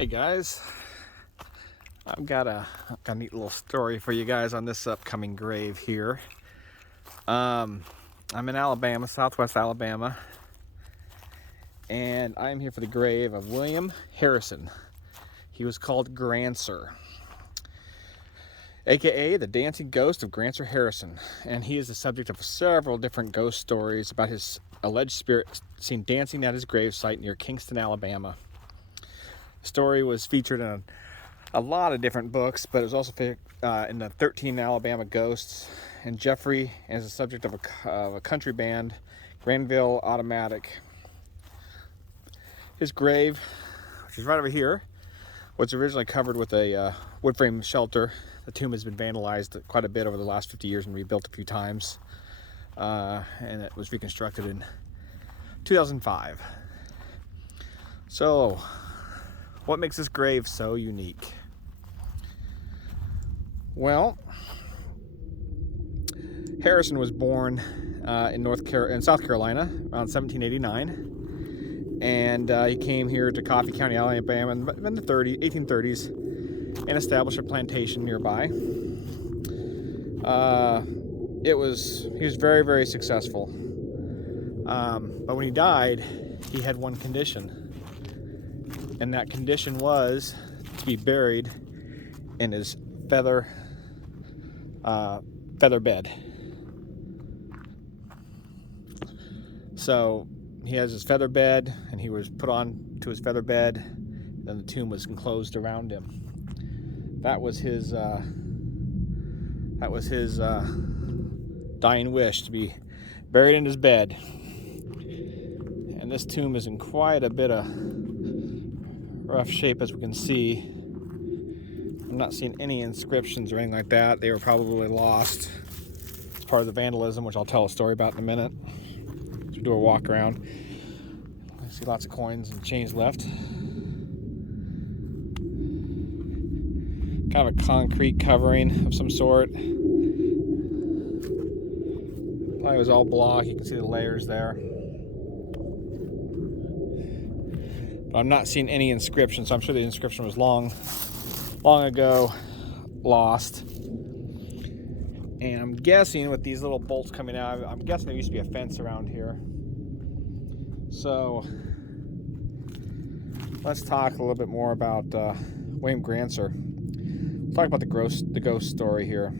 Hey guys, I've got a neat little story for you guys on this upcoming grave here. I'm in Alabama, southwest Alabama, and I'm here for the grave of William Harrison. He was called Grancer, aka the dancing ghost of Grancer Harrison, and he is the subject of several different ghost stories about his alleged spirit seen dancing at his gravesite near Kinston, Alabama. The story was featured in a lot of different books, but it was also in the 13 Alabama Ghosts, and Jeffrey is the subject of a country band, Granville Automatic. His grave, which is right over here, was originally covered with a wood frame shelter. The tomb has been vandalized quite a bit over the last 50 years and rebuilt a few times, and it was reconstructed in 2005. So, what makes this grave so unique? Well, Harrison was born in South Carolina around 1789, and he came here to Coffee County, Alabama in the 1830s and established a plantation nearby. He was very, very successful, but when he died, he had one condition. And that condition was to be buried in his feather bed. So he has his feather bed, and he was put on to his feather bed, and the tomb was enclosed around him. That was his dying wish, to be buried in his bed. And this tomb is in quite a bit of rough shape, as we can see. I'm not seeing any inscriptions or anything like that. They were probably lost as part of the vandalism, which I'll tell a story about in a minute. So we do a walk around. I see lots of coins and change left. Kind of a concrete covering of some sort. Probably was all block. You can see the layers there. I'm not seeing any inscription, so I'm sure the inscription was long ago lost. And I'm guessing with these little bolts coming out, I'm guessing there used to be a fence around here. So let's talk a little bit more about William Grancer. Let's talk about the ghost story here.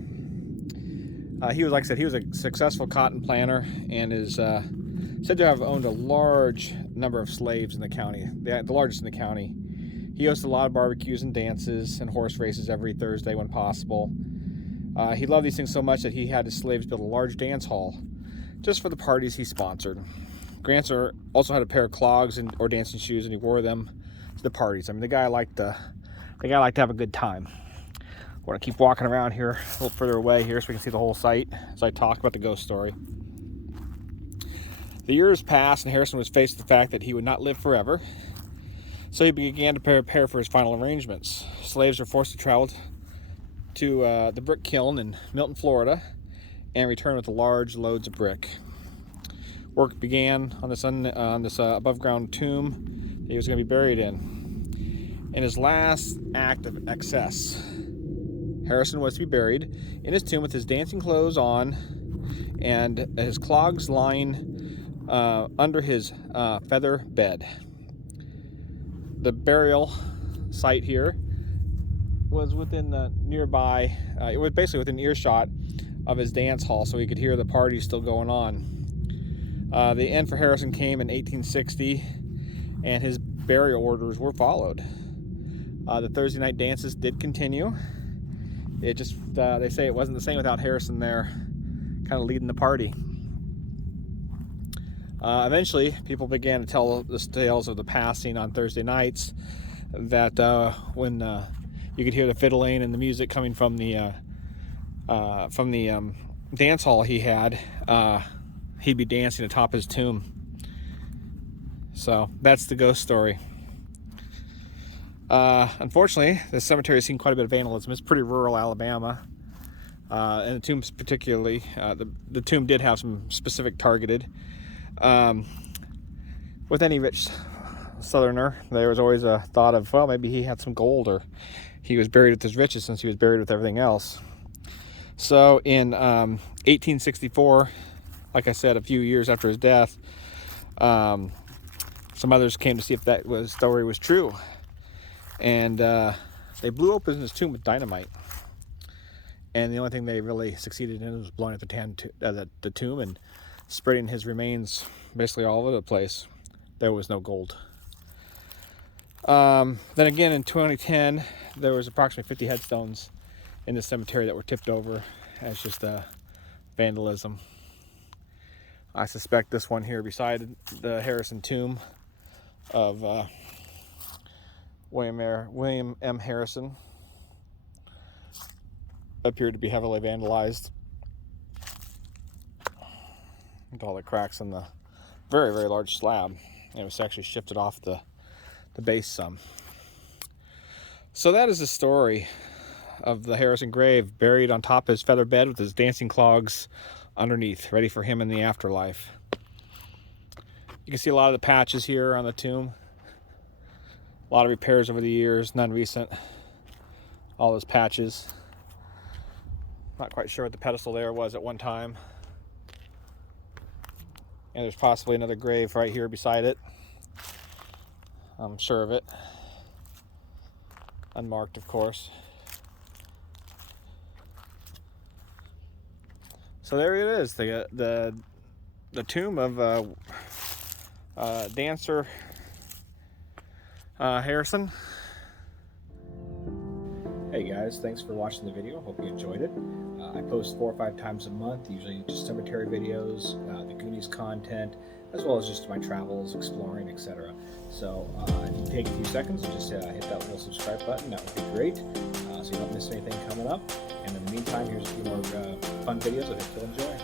He was, like I said, he was a successful cotton planter and is said to have owned a large number of slaves in the county, the largest in the county. He hosted a lot of barbecues and dances and horse races every Thursday when possible. He loved these things so much that he had his slaves build a large dance hall just for the parties he sponsored. Grancer also had a pair of clogs or dancing shoes, and he wore them to the parties. I mean, the guy liked to have a good time. I want to keep walking around here a little further away here so we can see the whole site as I talk about the ghost story. The years passed, and Harrison was faced with the fact that he would not live forever. So he began to prepare for his final arrangements. Slaves were forced to travel to the brick kiln in Milton, Florida, and return with large loads of brick. Work began on this above-ground tomb that he was going to be buried in. In his last act of excess, Harrison was to be buried in his tomb with his dancing clothes on and his clogs lying under his feather bed. The burial site here was within the nearby, it was basically within earshot of his dance hall, so he could hear the party still going on. The end for Harrison came in 1860, and his burial orders were followed. The Thursday night dances did continue. It just, they say it wasn't the same without Harrison there, kind of leading the party. Eventually, people began to tell the tales of the passing on Thursday nights, that when you could hear the fiddling and the music coming from the dance hall he had, he'd be dancing atop his tomb. So that's the ghost story. Unfortunately, the cemetery has seen quite a bit of vandalism. It's pretty rural Alabama, and the tombs particularly. The tomb did have some specific targeted. With any rich Southerner, there was always a thought of, well, maybe he had some gold, or he was buried with his riches since he was buried with everything else. So in 1864, like I said, a few years after his death, some others came to see if that story was true, and they blew open his tomb with dynamite. And the only thing they really succeeded in was blowing up the tomb and spreading his remains basically all over the place. There was no gold. Then again in 2010, there was approximately 50 headstones in the cemetery that were tipped over as just vandalism. I suspect this one here beside the Harrison tomb of William M. Harrison appeared to be heavily vandalized, with all the cracks in the very, very large slab. And it was actually shifted off the base some. So that is the story of the Harrison grave, buried on top of his feather bed with his dancing clogs underneath, ready for him in the afterlife. You can see a lot of the patches here on the tomb. A lot of repairs over the years, none recent. All those patches. Not quite sure what the pedestal there was at one time. And there's possibly another grave right here beside it. I'm sure of it. Unmarked, of course. So there it is, the tomb of dancer Harrison. Hey guys, thanks for watching the video. Hope you enjoyed it. I post 4 or 5 times a month, usually just cemetery videos, the Goonies content, as well as just my travels, exploring, etc. So if you take a few seconds and just hit that little subscribe button, that would be great, so you don't miss anything coming up. And in the meantime, here's a few more fun videos I hope you'll enjoy.